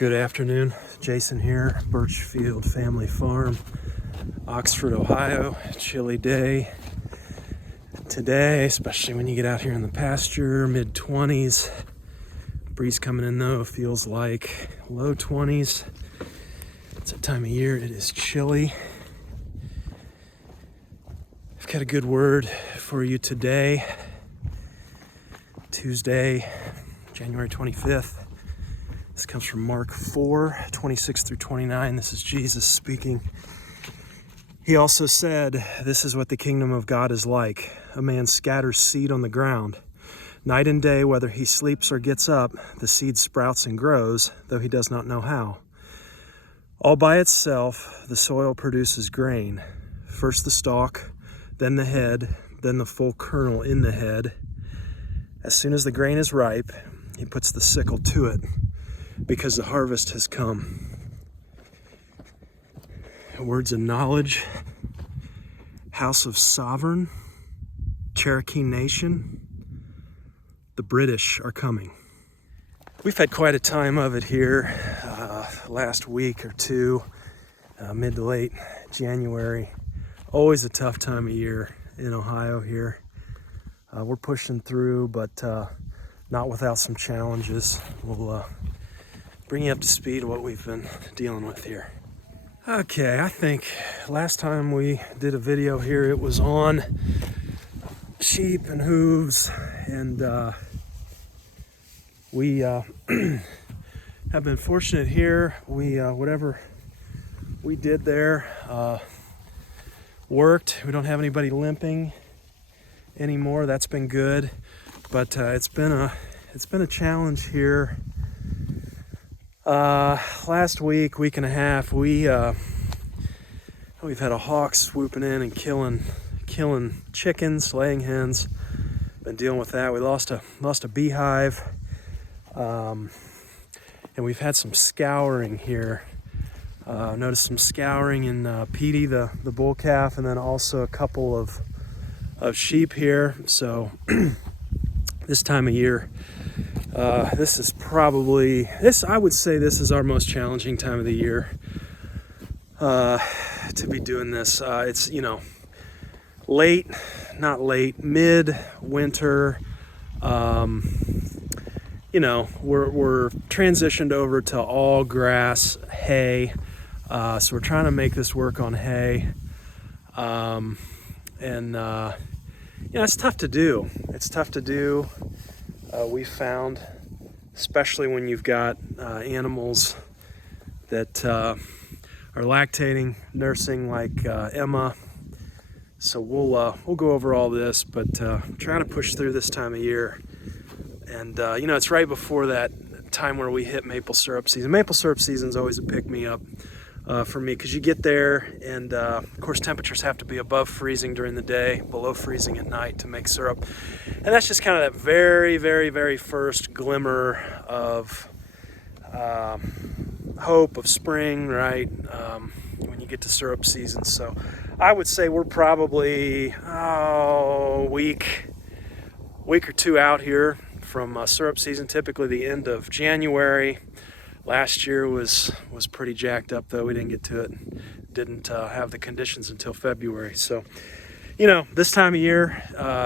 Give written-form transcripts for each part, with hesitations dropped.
Good afternoon, Jason here, Birchfield Family Farm, Oxford, Ohio. Chilly day today, especially when you get out here in the pasture, mid-20s. Breeze coming in though, feels like low 20s. It's that time of year, it is chilly. I've got a good word for you today, Tuesday, January 25th. This comes from Mark 4, 26 through 29. This is Jesus speaking. He also said, "This is what the kingdom of God is like. A man scatters seed on the ground. Night and day, whether he sleeps or gets up, the seed sprouts and grows, though he does not know how. All by itself, the soil produces grain. First the stalk, then the head, then the full kernel in the head. As soon as the grain is ripe, he puts the sickle to it, because the harvest has come." Words of knowledge, House of Sovereign, Cherokee Nation, the British are coming. We've had quite a time of it here last week or two, mid to late January. Always a tough time of year in Ohio here. We're pushing through, but not without some challenges. We'll bring you up to speed what we've been dealing with here. Okay, I think last time we did a video here, it was on sheep and hooves, and we have been fortunate here. Whatever we did there worked. We don't have anybody limping anymore. That's been good, but it's been a challenge here. Last week and a half, we've had a hawk swooping in and killing chickens, laying hens. Been dealing with that. We lost a beehive, and we've had some scouring here. Noticed some scouring in Petey, the bull calf, and then also a couple of sheep here. So this time of year, this is probably, I would say this is our most challenging time of the year to be doing this. It's, mid-winter. We're transitioned over to all grass, hay. So we're trying to make this work on hay. It's tough to do. We found, especially when you've got animals that are lactating, nursing, like Emma. So we'll go over all this, but trying to push through this time of year. And it's right before that time where we hit maple syrup season. Maple syrup season is always a pick-me-up for me, because you get there, and of course temperatures have to be above freezing during the day, below freezing at night to make syrup. And that's just kind of that very, very, very first glimmer of hope of spring, right? When you get to syrup season. So I would say we're probably a week or two out here from syrup season, typically the end of January. Last year was pretty jacked up, though. We didn't get to it. Didn't have the conditions until February. So, this time of year,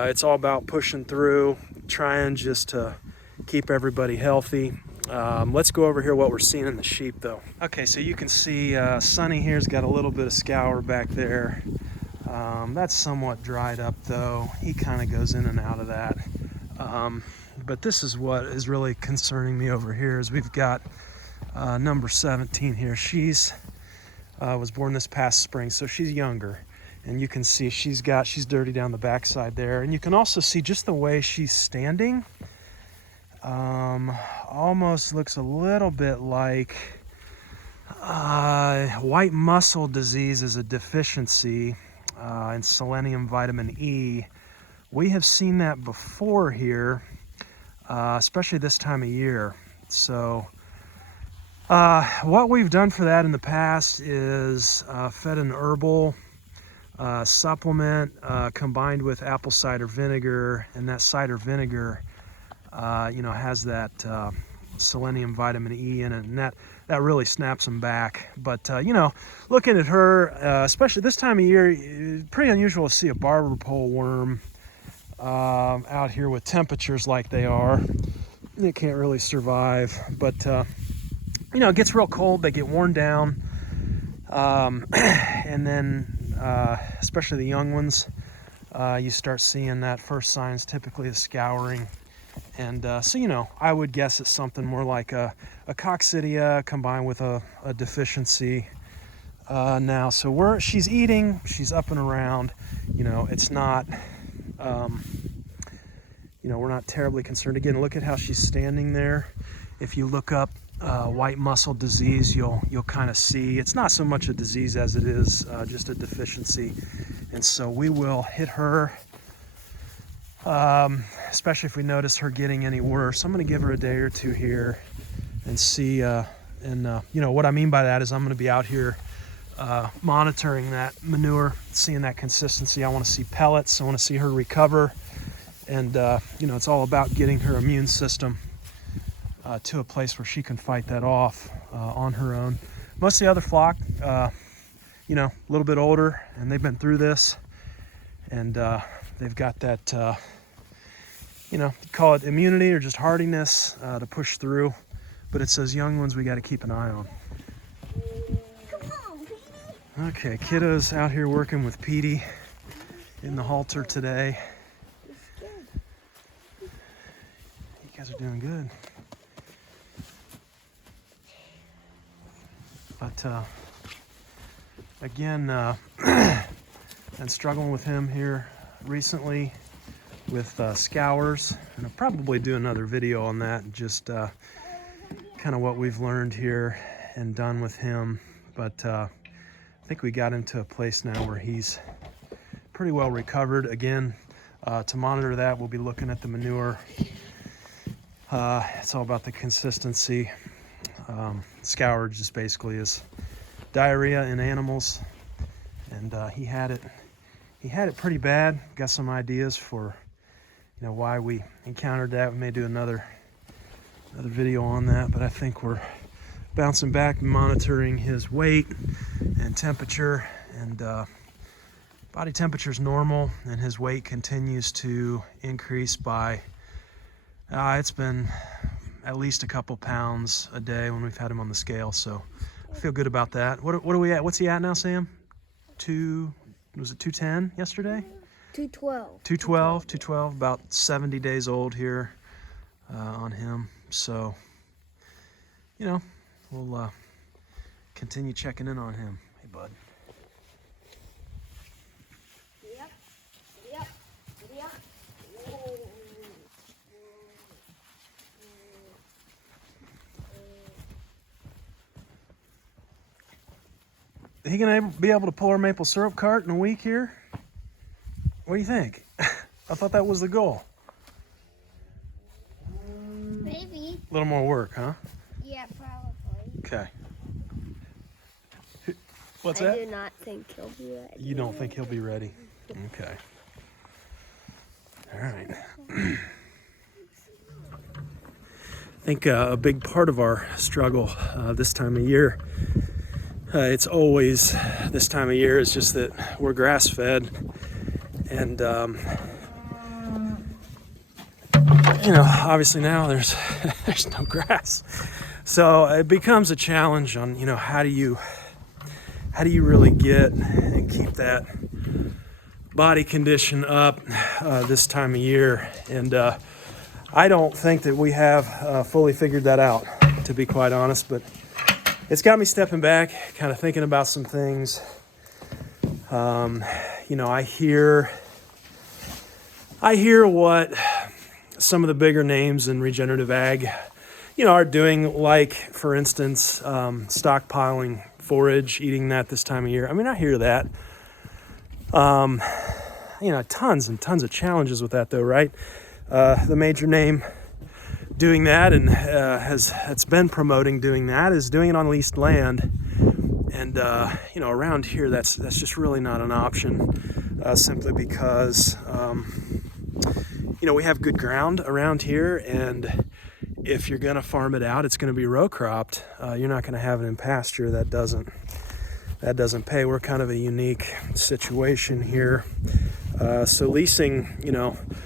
it's all about pushing through, trying just to keep everybody healthy. Let's go over here what we're seeing in the sheep, though. Okay, so you can see Sonny here's got a little bit of scour back there. That's somewhat dried up, though. He kind of goes in and out of that. But this is what is really concerning me over here, is we've got number 17 here. She's was born this past spring, so she's younger, and you can see she's dirty down the backside there, and you can also see just the way she's standing. Almost looks a little bit like white muscle disease is a deficiency in selenium, vitamin E. We have seen that before here, especially this time of year. So what we've done for that in the past is fed an herbal supplement combined with apple cider vinegar, and that cider vinegar has that selenium, vitamin E in it, and that really snaps them back. But you know, looking at her, especially this time of year, it's pretty unusual to see a barber pole worm out here with temperatures like they are. It can't really survive, but you know, it gets real cold, they get worn down, and then especially the young ones, you start seeing that first signs, typically the scouring. And so, you know, I would guess it's something more like a coccidia combined with a deficiency now. So she's eating, she's up and around, you know, it's not, you know, we're not terribly concerned. Again, look at how she's standing there. If you look up white muscle disease, you'll kind of see it's not so much a disease as it is just a deficiency. And so we will hit her, especially if we notice her getting any worse. I'm going to give her a day or two here and see. You know, what I mean by that is I'm going to be out here monitoring that manure, seeing that consistency. I want to see pellets. I want to see her recover. And, you know, it's all about getting her immune system to a place where she can fight that off on her own. Most of the other flock, you know, a little bit older, and they've been through this, and they've got that, you know, you call it immunity or just hardiness to push through. But it's those young ones we got to keep an eye on. Okay, kiddo's out here working with Petey in the halter today. You guys are doing good. But again, I'm struggling with him here recently with scours, and I'll probably do another video on that, just kind of what we've learned here and done with him. But I think we got him to a place now where he's pretty well recovered. Again, to monitor that, we'll be looking at the manure. It's all about the consistency. Scour just basically is diarrhea in animals, and he had it pretty bad. Got some ideas for, you know, why we encountered that. We may do another video on that, but I think we're bouncing back and monitoring his weight and temperature, and body temperature is normal, and his weight continues to increase by it's been at least a couple pounds a day when we've had him on the scale, so I feel good about that. What are we at? What's he at now, Sam? Was it 210 yesterday? 212. 212, about 70 days old here on him. So, you know, we'll continue checking in on him. Hey, bud. Yep. He gonna be able to pull our maple syrup cart in a week here? What do you think? I thought that was the goal. Maybe. A little more work, huh? Yeah, probably. Okay. What's that? I do not think he'll be ready. You don't think he'll be ready? Okay. All right. I think a big part of our struggle this time of year, it's always this time of year, is just that we're grass fed, and you know, obviously now there's no grass, so it becomes a challenge on, you know, how do you really get and keep that body condition up this time of year. And I don't think that we have fully figured that out, to be quite honest, but it's got me stepping back, kind of thinking about some things. You know, I hear what some of the bigger names in regenerative ag, you know, are doing, like, for instance, stockpiling forage, eating that this time of year. I mean, I hear that. You know, tons and tons of challenges with that, though, right? The major name doing that and has been promoting doing that is doing it on leased land, and you know, around here that's just really not an option, simply because you know, we have good ground around here, and if you're going to farm it out, it's going to be row cropped. You're not going to have it in pasture. That doesn't pay. We're kind of a unique situation here. So leasing,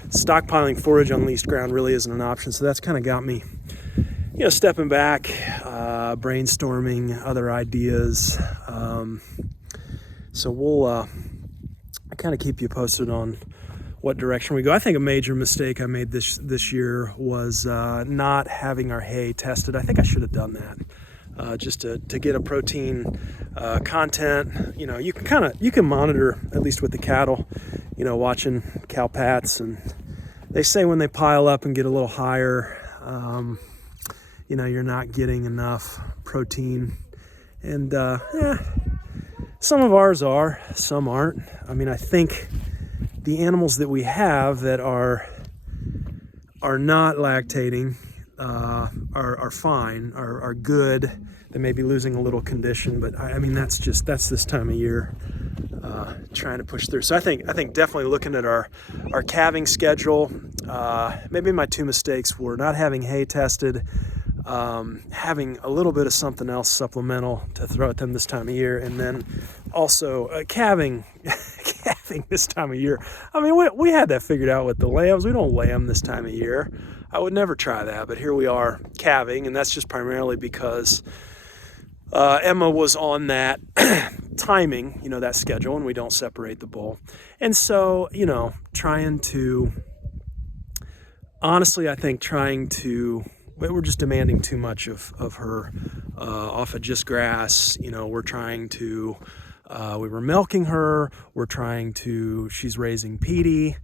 stockpiling forage on leased ground really isn't an option. So that's kind of got me, stepping back, brainstorming other ideas. So we'll kind of keep you posted on what direction we go. I think a major mistake I made this year was not having our hay tested. I think I should have done that, just to get a protein content. You can monitor, at least with the cattle, watching cow pats, and they say when they pile up and get a little higher, you're not getting enough protein, and some of ours are, some aren't. I mean, I think the animals that we have that are not lactating are fine, are good. They may be losing a little condition, but I mean that's this time of year, trying to push through. So I think definitely looking at our calving schedule. Maybe my two mistakes were not having hay tested, having a little bit of something else supplemental to throw at them this time of year, and then also calving this time of year. I mean, we had that figured out with the lambs. We don't lamb this time of year. I would never try that, but here we are calving, and that's just primarily because Emma was on that timing, that schedule, and we don't separate the bull. And so, honestly, I think we're just demanding too much of her off of just grass. We're trying to, we were milking her. She's raising Petey.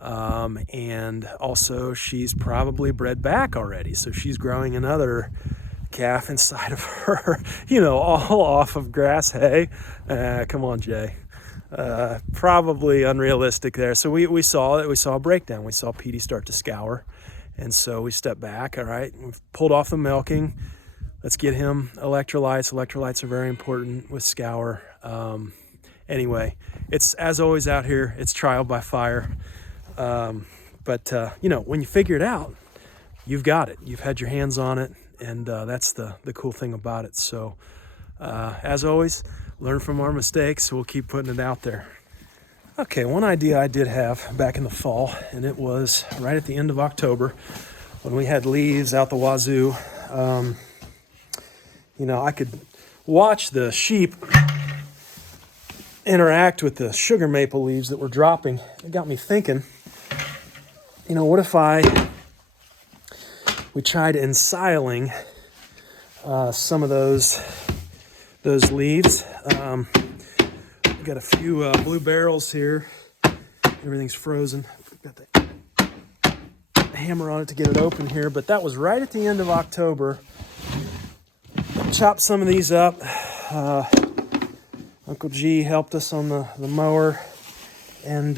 And also she's probably bred back already. So she's growing another calf inside of her, all off of grass hay. Come on, Jay. Probably unrealistic there. So we saw it. We saw a breakdown. We saw Petey start to scour. And so we stepped back. All right, we've pulled off the milking. Let's get him electrolytes. Electrolytes are very important with scour. Anyway, it's, as always out here, it's trial by fire. But when you figure it out, you've got it. You've had your hands on it, and that's the cool thing about it. So as always, learn from our mistakes. We'll keep putting it out there. Okay, one idea I did have back in the fall, and it was right at the end of October when we had leaves out the wazoo. I could watch the sheep interact with the sugar maple leaves that were dropping. It got me thinking, what if we tried ensiling some of those leaves. We've got a few blue barrels here. Everything's frozen. Got the hammer on it to get it open here, but that was right at the end of October. Chopped some of these up. Uncle G helped us on the mower, and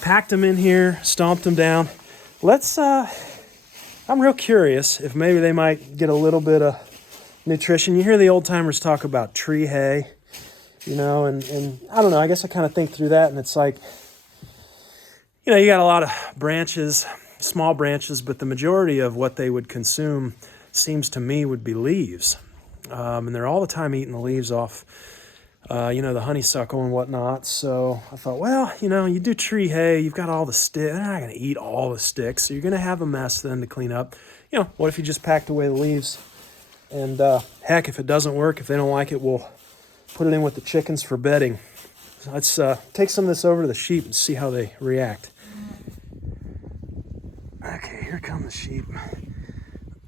packed them in here, stomped them down. I'm real curious if maybe they might get a little bit of nutrition. You hear the old timers talk about tree hay, and I don't know, I guess I kind of think through that, and it's like, you got a lot of branches, small branches, but the majority of what they would consume seems to me would be leaves. And they're all the time eating the leaves off, the honeysuckle and whatnot. So I thought, well, you do tree hay, you've got all the sticks. They're not going to eat all the sticks, so you're going to have a mess then to clean up. What if you just packed away the leaves? And heck, if it doesn't work, if they don't like it, we'll put it in with the chickens for bedding. So let's take some of this over to the sheep and see how they react. Okay, here come the sheep.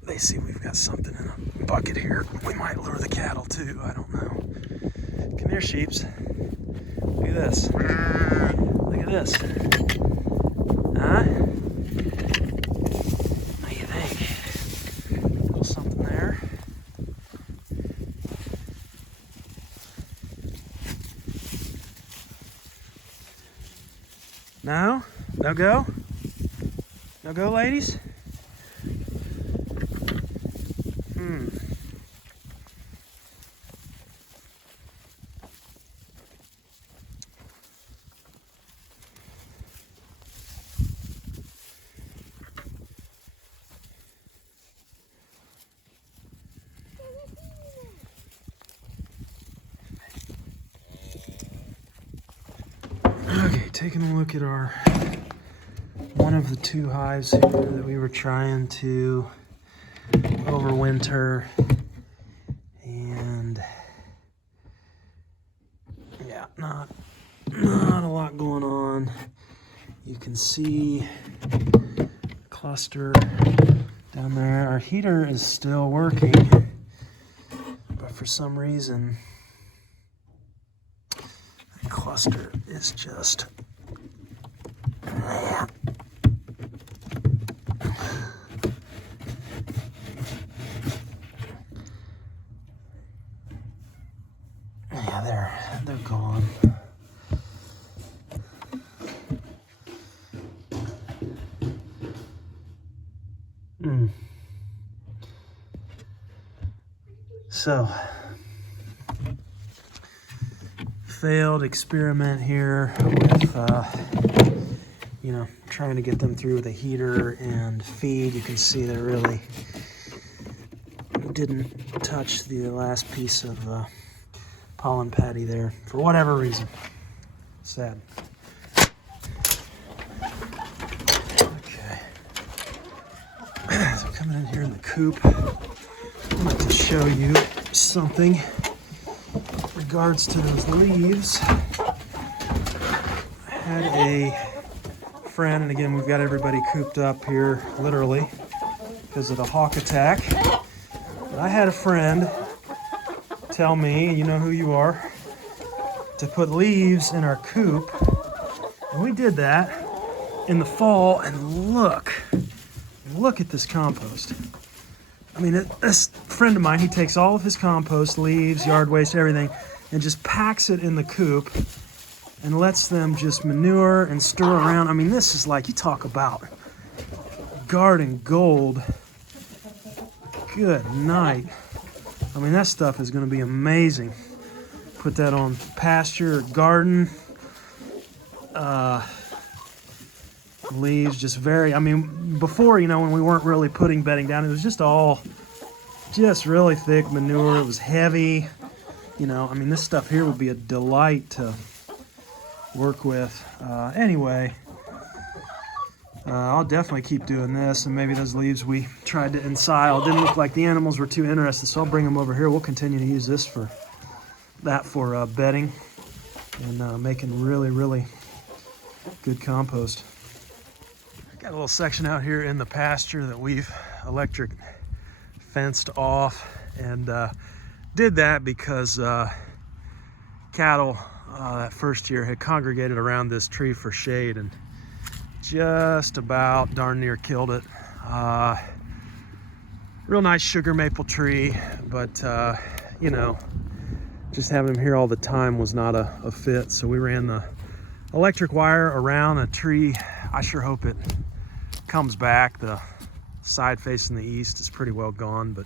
They see we've got something in a bucket here. We might lure the cattle too, I don't know. Come here, sheeps. Look at this. Look at this. Huh? What do you think? A little something there. No? No go? No go, ladies? taking a look at our one of the 2 hives here that we were trying to overwinter, and yeah, not a lot going on. You can see the cluster down there. Our heater is still working, but for some reason the cluster is just they're gone. So, failed experiment here with, trying to get them through with a heater and feed. You can see they really didn't touch the last piece of pollen patty there for whatever reason. Sad. Okay. So coming in here in the coop, I'd like to show you something in regards to those leaves. I had a friend, and again, we've got everybody cooped up here, literally, because of the hawk attack. But I had a friend tell me, and you know who you are, to put leaves in our coop. And we did that in the fall, and look at this compost. I mean, this friend of mine, he takes all of his compost, leaves, yard waste, everything, and just packs it in the coop and lets them just manure and stir around. I mean, this is like, you talk about garden gold. Good night. I mean, that stuff is going to be amazing. Put that on pasture or garden. Leaves just before, when we weren't really putting bedding down, it was just really thick manure. It was heavy. This stuff here would be a delight to work with. Anyway, I'll definitely keep doing this, and maybe those leaves we tried to ensile didn't look like the animals were too interested, so I'll bring them over here. We'll continue to use this for bedding and making really, really good compost. I got a little section out here in the pasture that we've electric fenced off, and did that because cattle that first year had congregated around this tree for shade and just about darn near killed it. Real nice sugar maple tree, but just having them here all the time was not a fit, so we ran the electric wire around a tree. I sure hope it comes back. The side facing the east is pretty well gone, but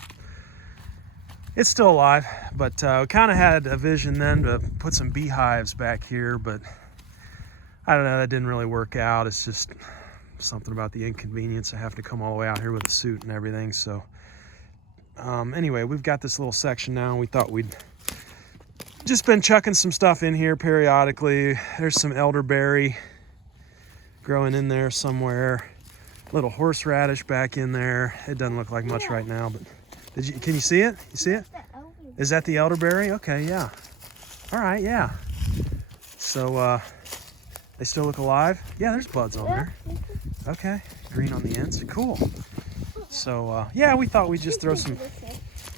it's still alive. But we kind of had a vision then to put some beehives back here, but I don't know, that didn't really work out. It's just something about the inconvenience. I have to come all the way out here with a suit and everything. So anyway, we've got this little section now, and we thought we'd just been chucking some stuff in here periodically. There's some elderberry growing in there somewhere. Little horseradish back in there. It doesn't look like much right now, but can you see it? You see it? Is that the elderberry? Okay, yeah. All right, yeah. So they still look alive? Yeah, there's buds on there. Okay, green on the ends. Cool. So yeah, we thought we'd just throw some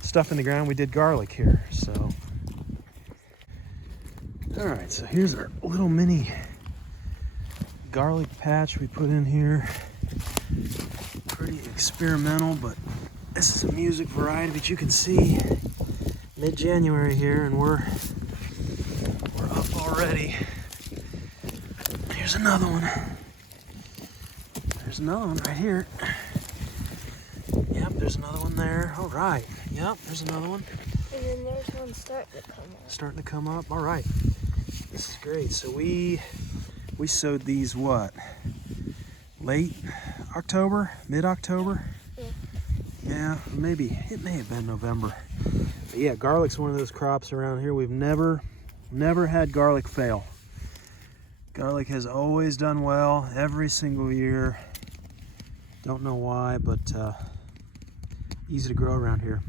stuff in the ground. We did garlic here, so. All right, so here's our little mini garlic patch we put in here. Pretty experimental, but this is a music variety. But you can see mid-January here, and we're up already. Here's another one. There's another one right here. Yep, there's another one there. All right. Yep, there's another one. And then there's one starting to come up. Starting to come up. All right. This is great. So we sowed these what? Late October, mid-October? Yeah, maybe. It may have been November. But yeah, garlic's one of those crops around here. We've never had garlic fail. Garlic has always done well every single year. Don't know why, but easy to grow around here.